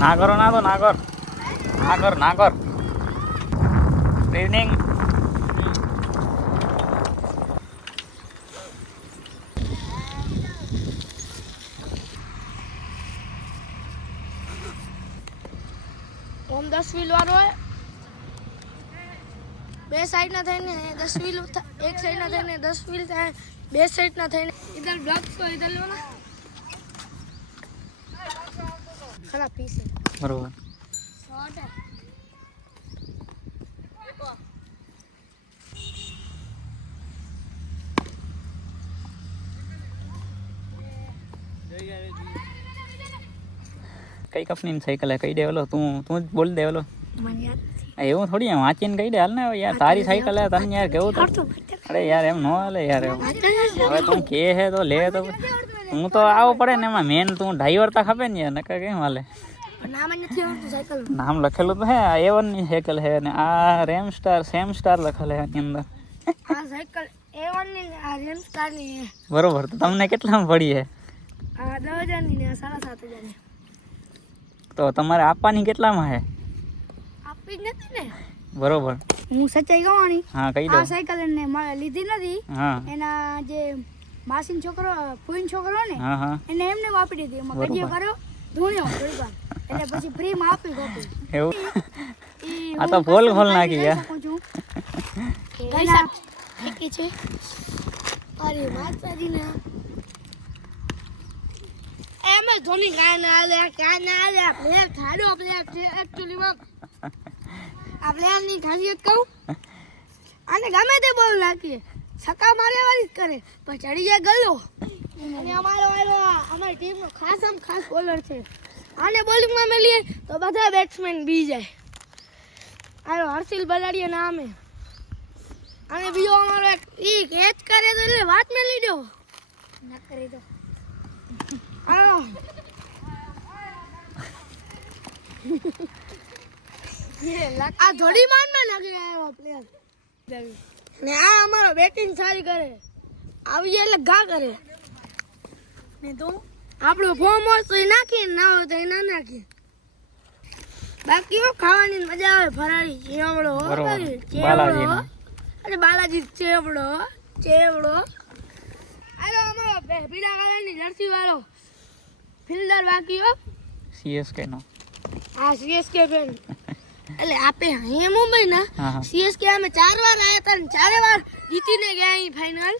ના કરો ના તો ના કર ના કર ના કર ટ્રેનિંગ ઓમ 10 વ્હીલ વાળો હોય બે સાઈડ ના થઈને 10 વ્હીલ એક સાઈડ ના થઈને 10 વ્હીલ થાય બે સાઈડ ના થઈને इधर ब्लॉक्स को इधर लो ना खड़ा पीस બરોબર शॉर्ट है કઈ કંપનીની સાયકલ હે કહી દે ઓલો તું તું જ બોલ દે ઓલો मन यार એવું થોડી એમ વાંચીને કહી દે હાલ ને યાર તારી સાયકલ હે તને યાર કેવું તો અરે યાર એમ ન હાલે યાર એમ હવે તું કે હે તો લે તો હું તો આવો પડે ને એમાં મેન તું ડ્રાઈવર તો ખપે ને યાર નકર કેમ હાલે नाम નથી આવડતું સાયકલ નામ લખેલું તો હે A1 ની સાયકલ હે ને આ રેમ સ્ટાર સેમ સ્ટાર લખેલ હે એની અંદર આ સાયકલ A1 ની આ રેમ સ્ટાર ની છે બરોબર તો તમને કેટલામાં પડી હે આ 10000 ની ને 7500 ની તો તમારે આપવાની કેટલામાં હે આપી જ નથી ને બરોબર હું સચ્ચાઈ કહેવાની હા કહી દો આ સાયકલ ને લીધી નથી હા એના જે માસીન છોકરો ફૂઈન છોકરો ને હા હા એને એમને આપી દીધી એમાં ગડિયો કર્યો ધૂણ્યો થોડીક એટલે પછી ફ્રી માં આપી ગોપી એવું આ તો ફોલ ફોલ નાખી યાર પૈસા ઠીકી છે અરે માતાજી ને એમ ધોની કાય ના આલે પ્લેયર ખાડો પ્લેયર છે એક્ચ્યુઅલી માં આ પ્લેયર ની ખાસિયત કહું આને ગમે તે બોલ નાખીએ છક્કા મારે વાળી જ કરે પણ ચડી જાય ગલ્લો અને અમારી ટીમ નો ખાસ બોલર છે આને બોલિંગ માં મેલીએ તો બધા બેટ્સમેન બી જાય આયો હર્ષિલ બલાડીએ નામે અને બીજો અમારો એક ઈ કેચ કરે તો એટલે વાત મેલી દો ના કરી દો આયો આ થોડી માર માં લાગે આવ્યો પ્લેયર ને આ અમારો બેટિંગ સારી કરે આવી એટલે ઘા કરે ને તો આપણો ફોર્મ હોય તો એ નાખીએ ના હોય તો એ ના નાખીએ બાકી ખાવાની મજા આવે ફરાળી ચેવડો અરે બાલાજી ચેવડો આલો અમારો પીળા કલરની જર્સી વાળો ફિલ્ડર બાકી હો CSK નો આ CSK ફેન એટલે આપે અહીંયા મુંબઈ ના હા CSK અમે 4 વાર આયા હતા ને 4 વાર જીતીને ગયા અહીં ફાઇનલ